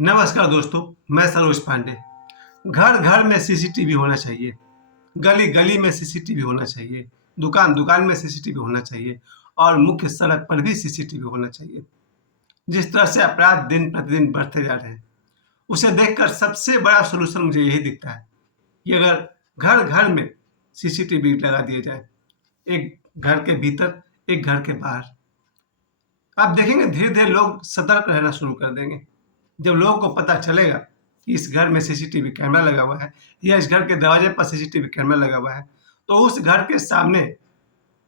नमस्कार दोस्तों, मैं सरोज पांडे। घर घर में सीसीटीवी होना चाहिए, गली गली में सीसीटीवी होना चाहिए, दुकान दुकान में सीसीटीवी होना चाहिए और मुख्य सड़क पर भी सीसीटीवी होना चाहिए। जिस तरह से अपराध दिन प्रतिदिन बढ़ते जा रहे हैं, उसे देखकर सबसे बड़ा सोल्यूशन मुझे यही दिखता है कि अगर घर घर में सीसीटीवी लगा दिए जाए, एक घर के भीतर, एक घर के बाहर। आप देखेंगे धीरे धीरे लोग सतर्क रहना शुरू कर देंगे। जब लोगों को पता चलेगा कि इस घर में सीसीटीवी कैमरा लगा हुआ है या इस घर के दरवाजे पर सीसीटीवी कैमरा लगा हुआ है, तो उस घर के सामने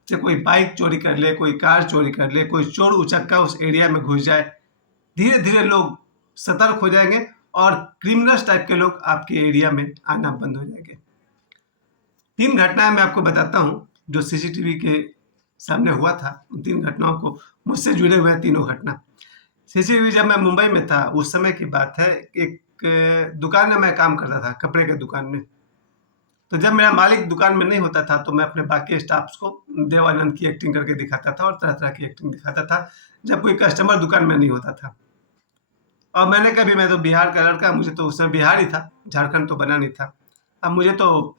से कोई बाइक चोरी कर ले, कोई कार चोरी कर ले, कोई चोर उचक्का उस एरिया में घुस जाए, धीरे धीरे लोग सतर्क हो जाएंगे और क्रिमिनल्स टाइप के लोग आपके एरिया में आना बंद हो जाएंगे। 3 घटनाएं मैं आपको बताता हूँ जो सीसीटीवी के सामने हुआ था। उन 3 घटनाओं को मुझसे जुड़े हुए हैं तीनों घटना। सीसीटीवी जब मैं मुंबई में था उस समय की बात है। एक दुकान में मैं काम करता था, कपड़े के दुकान में। तो जब मेरा मालिक दुकान में नहीं होता था तो मैं अपने बाकी स्टाफ्स को देवानंद की एक्टिंग करके दिखाता था और तरह तरह की एक्टिंग दिखाता था जब कोई कस्टमर दुकान में नहीं होता था। और मैं तो बिहार का लड़का, मुझे तो उस समय बिहार ही था, झारखंड तो बना नहीं था। अब मुझे तो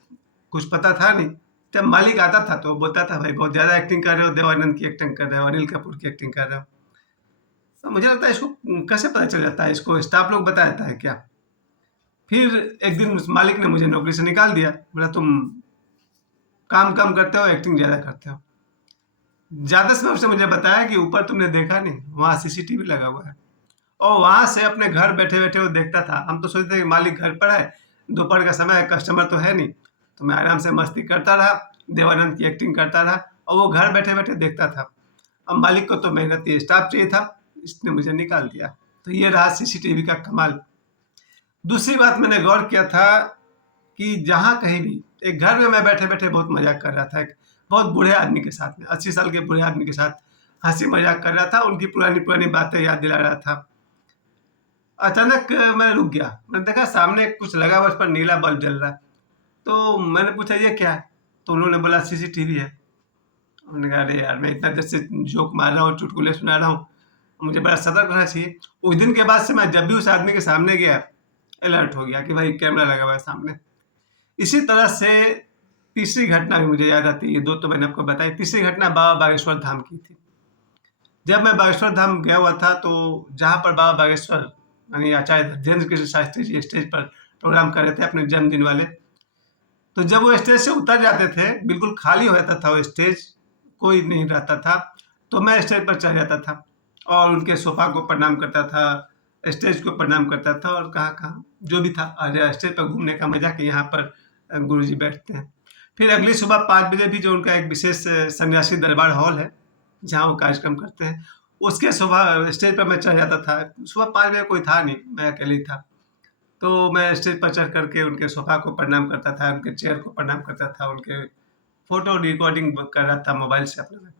कुछ पता था नहीं। जब मालिक आता था तो बोलता था, भाई बहुत ज़्यादा एक्टिंग कर रहे हो, देवानंद की एक्टिंग कर रहे हो, अनिल कपूर की एक्टिंग कर रहे हो। तो मुझे लगता है इसको कैसे पता चल जाता है, इसको स्टाफ लोग बता देता है क्या। फिर एक दिन उस मालिक ने मुझे नौकरी से निकाल दिया। बोला तुम काम कम करते हो, एक्टिंग ज़्यादा करते हो। ज़्यादा समय उसने मुझे बताया कि ऊपर तुमने देखा नहीं, वहाँ सीसीटीवी लगा हुआ है। और वहाँ से अपने घर बैठे बैठे वो देखता था। हम तो सोचते थे कि मालिक घर पर है, दोपहर का समय है, कस्टमर तो है नहीं। तो मैं आराम से मस्ती करता रहा, देवानंद की एक्टिंग करता रहा और वो घर बैठे बैठे देखता था। अब मालिक को तो मेहनती स्टाफ चाहिए था, इसने मुझे निकाल दिया। तो ये रहा सीसीटीवी का कमाल। दूसरी बात मैंने गौर किया था कि जहाँ कहीं भी एक घर में मैं बैठे बैठे बहुत मजाक कर रहा था, एक बहुत बूढ़े आदमी के साथ में, 80 साल के बूढ़े आदमी के साथ हंसी मजाक कर रहा था, उनकी पुरानी पुरानी बातें याद दिला रहा था। अचानक मैं रुक गया। मैंने देखा सामने कुछ लगा हुआ, उस पर नीला बल्ब जल रहा है। तो मैंने पूछा ये क्या है, तो उन्होंने बोला सीसीटीवी है। मैंने कहा अरे यार, मैं इतना देर से जोक मार रहा हूँ, चुटकुले सुना रहा हूँ, मुझे बड़ा सतर्क रहना चाहिए। उस दिन के बाद से मैं जब भी उस आदमी के सामने गया, अलर्ट हो गया कि भाई कैमरा लगा हुआ है सामने। इसी तरह से तीसरी घटना भी मुझे याद आती है। ये 2 तो मैंने आपको बताई। तीसरी घटना बाबा बागेश्वर धाम की थी। जब मैं बागेश्वर धाम गया हुआ था तो जहाँ पर बाबा बागेश्वर यानी आचार्य धीरेन्द्र कृष्ण शास्त्री जी स्टेज पर प्रोग्राम कर रहे थे अपने जन्मदिन वाले, तो जब वो स्टेज से उतर जाते थे, बिल्कुल खाली हो जाता था वो स्टेज, कोई नहीं रहता था, तो मैं स्टेज पर चढ़ जाता था और उनके सोफा को प्रणाम करता था, स्टेज को प्रणाम करता था और कहाँ-कहाँ जो भी था, आज स्टेज पर घूमने का मज़ा कि यहाँ पर गुरुजी बैठते हैं। फिर अगली सुबह 5 बजे भी जो उनका एक विशेष सन्यासी दरबार हॉल है, जहाँ वो कार्यक्रम करते हैं, उसके सुबह स्टेज पर मैं चढ़ जाता था। सुबह 5 बजे कोई था नहीं, मैं अकेले ही था। तो मैं स्टेज पर चढ़ करके उनके सोफा को प्रणाम करता था, उनके चेयर को प्रणाम करता था, उनके फोटो रिकॉर्डिंग कर रहा था मोबाइल से अपने में।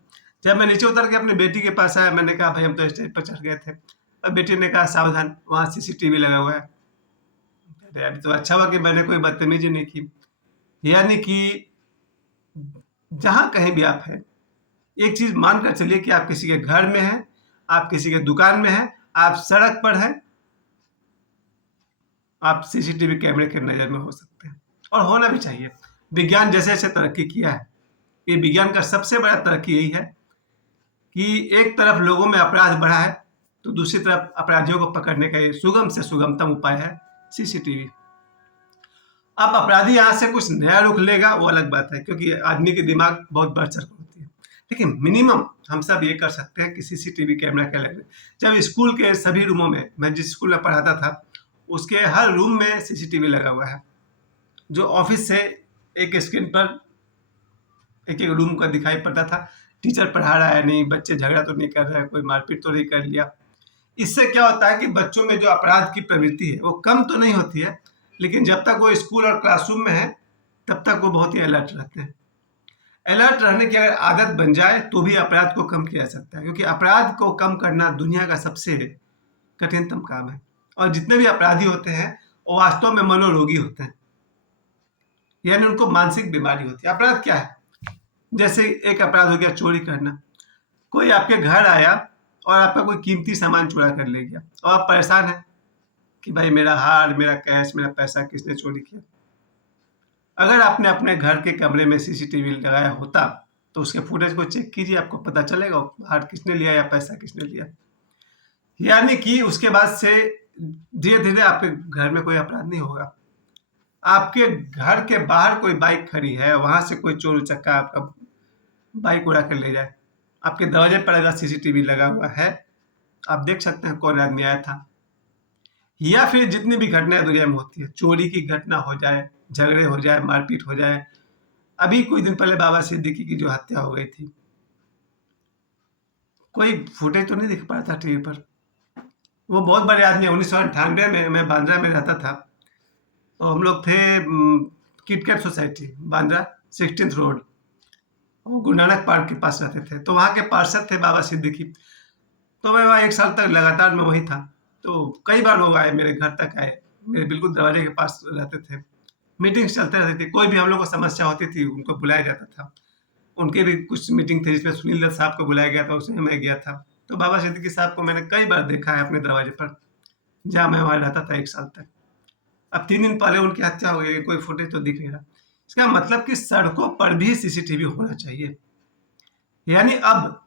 जब मैं नीचे उतर के अपनी बेटी के पास आया, मैंने कहा भाई हम तो स्टेज पर चढ़ गए थे। अब बेटी ने कहा सावधान, वहाँ सीसीटीवी लगा हुआ है। अरे यार, तो अच्छा हुआ कि मैंने कोई बदतमीजी नहीं की। यानी कि जहाँ कहीं भी आप हैं, एक चीज मानकर चलिए कि आप किसी के घर में हैं, आप किसी के दुकान में हैं, आप सड़क पर हैं, आप सीसीटीवी कैमरे के नज़र में हो सकते हैं और होना भी चाहिए। विज्ञान जैसे जैसे तरक्की किया है, ये विज्ञान का सबसे बड़ा तरक्की यही है कि एक तरफ लोगों में अपराध बढ़ा है तो दूसरी तरफ अपराधियों को पकड़ने का ये सुगम से सुगमतम उपाय है सीसीटीवी। अब अपराधी यहाँ से कुछ नया रुख लेगा वो अलग बात है, क्योंकि आदमी के दिमाग बहुत बढ़ चढ़ होती है। लेकिन मिनिमम हम सब ये कर सकते हैं कि सीसीटीवी कैमरा क्या लगे। जब स्कूल के सभी रूमों में, मैं जिस स्कूल में पढ़ाता था उसके हर रूम में सीसीटीवी लगा हुआ है, जो ऑफिस से एक स्क्रीन पर एक एक रूम का दिखाई पड़ता था। टीचर पढ़ा रहा है नहीं, बच्चे झगड़ा तो नहीं कर रहे हैं, कोई मारपीट तो नहीं कर लिया। इससे क्या होता है कि बच्चों में जो अपराध की प्रवृत्ति है वो कम तो नहीं होती है, लेकिन जब तक वो स्कूल और क्लासरूम में है तब तक वो बहुत ही अलर्ट रहते हैं। अलर्ट रहने की अगर आदत बन जाए तो भी अपराध को कम किया जा सकता है, क्योंकि अपराध को कम करना दुनिया का सबसे कठिनतम काम है। और जितने भी अपराधी होते हैं वो वास्तव में मनोरोगी होते हैं, यानी उनको मानसिक बीमारी होती है। अपराध क्या है? जैसे एक अपराध हो गया चोरी करना। कोई आपके घर आया और आपका कोई कीमती सामान चुरा कर ले गया और आप परेशान हैं कि भाई मेरा हार, मेरा कैश, मेरा पैसा किसने चोरी किया। अगर आपने अपने घर के कमरे में सीसीटीवी लगाया होता, तो उसके फुटेज को चेक कीजिए, आपको पता चलेगा हार किसने लिया या पैसा किसने लिया। यानी कि उसके बाद से धीरे-धीरे आपके घर में कोई अपराध नहीं होगा। आपके घर के बाहर कोई बाइक खड़ी है, वहाँ से कोई चोर उचक्का आपका बाइक उड़ा कर ले जाए, आपके दरवाजे पर अगर सीसीटीवी लगा हुआ है, आप देख सकते हैं कौन आदमी आया था। या फिर जितनी भी घटनाएँ दुनिया में होती है, चोरी की घटना हो जाए, झगड़े हो जाए, मारपीट हो जाए। अभी कुछ दिन पहले बाबा सिद्दीकी की जो हत्या हो गई थी, कोई फुटेज तो नहीं दिख पाया था टीवी पर। वो बहुत बड़े आदमी हैं, 1998 में मैं बांद्रा में रहता था। तो हम लोग थे KitKat society, Bandra 16th road, वो गुरु नानक पार्क के पास रहते थे। तो वहाँ के पार्षद थे बाबा सिद्दीकी। तो मैं वहाँ 1 साल तक लगातार मैं वहीं था। तो कई बार लोग आए, मेरे घर तक आए, मेरे बिल्कुल दरवाजे के पास रहते थे। मीटिंग्स चलते रहती थी, कोई भी हम लोग को समस्या होती थी, उनको बुलाया जाता था। उनकी भी कुछ मीटिंग थी जिसमें सुनील दत्त साहब को बुलाया गया था, उसमें मैं गया था। तो बाबा सिद्दीकी साहब को मैंने कई बार देखा है अपने दरवाजे पर, जहाँ मैं वहाँ रहता था 1 साल तक। अब 3 दिन पहले उनकी हत्या हो गई, कोई फुटेज तो दिख नहीं रहा। इसका मतलब कि सड़कों पर भी सीसीटीवी होना चाहिए। यानी अब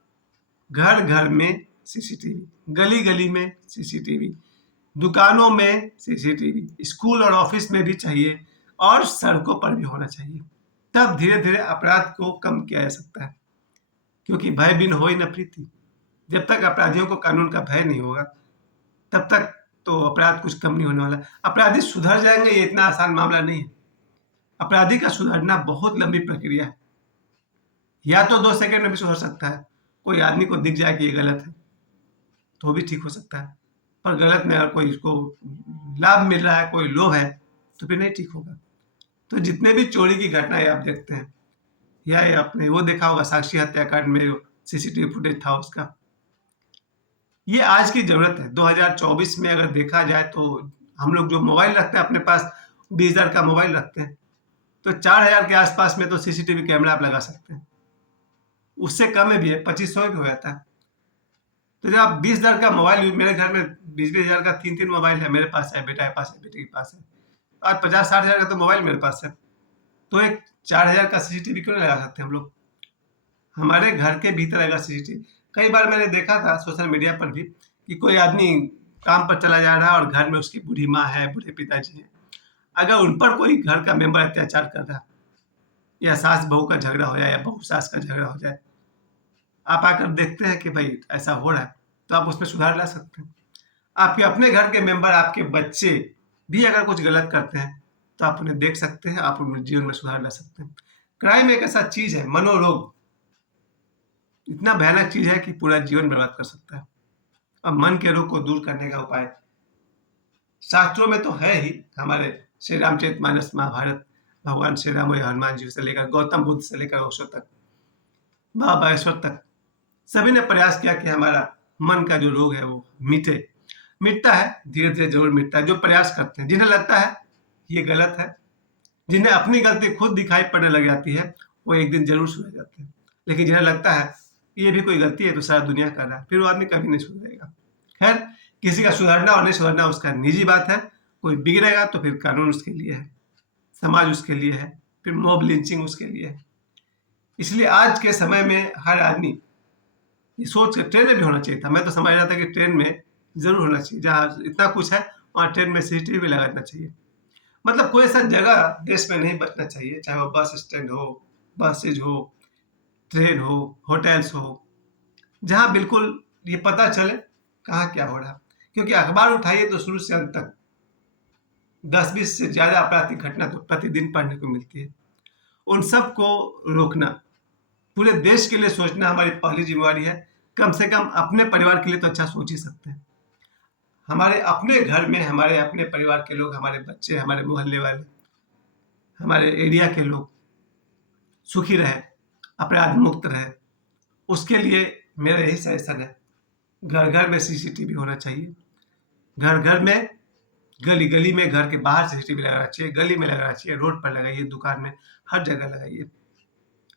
घर-घर में सीसीटीवी, गली-गली में सीसीटीवी, दुकानों में सीसीटीवी, स्कूल और ऑफिस में भी चाहिए और सड़कों पर भी होना चाहिए। तब धीरे-धीरे अपराध को कम किया जा सकता है, क्योंकि भय बिन होई न प्रीति। जब तक अपराधियों को कानून का भय नहीं होगा, तब तक तो अपराध कुछ कम नहीं होने वाला। अपराधी सुधर जाएँगे, ये इतना आसान मामला नहीं है। अपराधी का सुधरना बहुत लंबी प्रक्रिया है। या तो 2 सेकंड में भी सुधर सकता है। कोई आदमी को दिख जाए कि ये गलत है, तो भी ठीक हो सकता है। पर गलत में अगर कोई इसको लाभ मिल रहा है, कोई लोभ है, तो फिर नहीं ठीक होगा। तो जितने भी चोरी की घटनाएँ आप देखते हैं, या ये आपने वो देखा होगा साक्षी हत्याकांड में सीसीटीवी फुटेज था उसका। ये आज की ज़रूरत है। 2024 में अगर देखा जाए तो हम लोग जो मोबाइल रखते हैं अपने पास, 20,000 का मोबाइल रखते हैं, तो 4,000 के आस-पास में तो सीसीटीवी कैमरा आप लगा सकते हैं। उससे कम में भी है, 2500 भी हो जाता है। तो जब आप 20,000 का मोबाइल, मेरे घर में 20-20 हज़ार का 3-3 मोबाइल है, मेरे पास है, बेटा के पास है, बेटे के पास है। आज 50-60 हज़ार का तो मोबाइल मेरे पास है। तो एक 4,000 का सीसीटीवी क्यों नहीं लगा सकते हम लोग? हमारे घर के भीतर अगर सीसीटीवी, कई बार मैंने देखा था सोशल मीडिया पर भी कि कोई आदमी काम पर चला जा रहा है और घर में उसकी बूढ़ी माँ है, बूढ़े पिताजी हैं। अगर उन पर कोई घर का मेंबर अत्याचार कर रहा है, या सास बहू का झगड़ा हो जाए या बहू सास का झगड़ा हो जाए, आप आकर देखते हैं कि भाई ऐसा हो रहा है, तो आप उसमें सुधार ला सकते हैं। आपके अपने घर के मेंबर, आपके बच्चे भी अगर कुछ गलत करते हैं, तो आप उन्हें देख सकते हैं, आप उनके जीवन में सुधार ला सकते हैं। क्राइम एक ऐसा चीज़ है, मनोरोग इतना भयानक चीज़ है कि पूरा जीवन बर्बाद कर सकता है। अब मन के रोग को दूर करने का उपाय शास्त्रों में तो है ही। हमारे श्री रामचरितमानस, महाभारत, भगवान श्री राम और हनुमान जी से लेकर गौतम बुद्ध से लेकर ओशो तक, बाबा बागेश्वर तक, सभी ने प्रयास किया कि हमारा मन का जो रोग है वो मिटे। मिटता है, धीरे-धीरे ज़रूर मिटता है, जो प्रयास करते हैं। जिन्हें लगता है ये गलत है, जिन्हें अपनी गलती खुद दिखाई पड़ने लग जाती है, वो एक दिन ज़रूर सुधर जाते हैं। लेकिन जिन्हें लगता है ये भी कोई गलती है तो सारा दुनिया कर रहा है, फिर वो आदमी कभी नहीं सुधरेगा। खैर, किसी का सुधरना और नहीं सुधरना उसका निजी बात है। कोई बिगड़ेगा तो फिर कानून उसके लिए है, समाज उसके लिए है, फिर मॉब लिंचिंग उसके लिए है। इसलिए आज के समय में हर आदमी ये सोच के, ट्रेन में भी होना चाहिए था। मैं तो समझ रहा था कि ट्रेन में ज़रूर होना चाहिए, जहाँ इतना कुछ है वहाँ ट्रेन में सीसीटीवी भी लगा देना चाहिए। मतलब कोई ऐसा जगह देश में नहीं बचना चाहिए, चाहे वो बस स्टैंड हो, बसेज हो, ट्रेन हो, होटल्स हो, जहाँ बिल्कुल ये पता चले कहाँ क्या हो रहा है। क्योंकि अखबार उठाइए तो शुरू से अंत तक 10-20 से ज़्यादा आपराधिक घटना तो प्रतिदिन पढ़ने को मिलती है। उन सब को रोकना, पूरे देश के लिए सोचना हमारी पहली ज़िम्मेवारी है। कम से कम अपने परिवार के लिए तो अच्छा सोच ही सकते हैं। हमारे अपने घर में हमारे अपने परिवार के लोग, हमारे बच्चे, हमारे मोहल्ले वाले, हमारे एरिया के लोग सुखी रहें, अपराध मुक्त रहें, उसके लिए मेरा यही सजेशन है। घर-घर में सीसीटीवी होना चाहिए। घर-घर में, गली-गली में, घर के बाहर सीसीटीवी लगाना चाहिए, गली में लगाना चाहिए, रोड पर लगाइए, दुकान में, हर जगह लगाइए।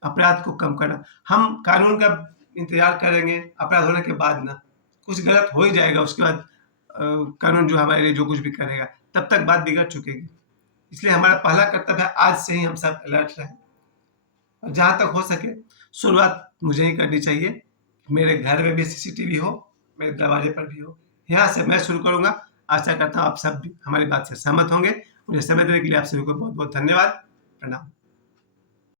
अपराध को कम करना, हम कानून का इंतज़ार करेंगे अपराध होने के बाद ना, कुछ गलत हो ही जाएगा, उसके बाद कानून जो हमारे लिए जो कुछ भी करेगा, तब तक बात बिगड़ चुकेगी। इसलिए हमारा पहला कर्तव्य है आज से ही हम सब अलर्ट रहें। और जहाँ तक हो सके शुरुआत मुझे ही करनी चाहिए। मेरे घर में भी सीसीटीवी हो, मेरे दरवाजे पर भी हो। यहाँ से मैं शुरू करूँगा। आशा करता हूँ आप सब भी हमारी बात से सहमत होंगे। मुझे समय देने के लिए आप सभी को बहुत-बहुत धन्यवाद। प्रणाम।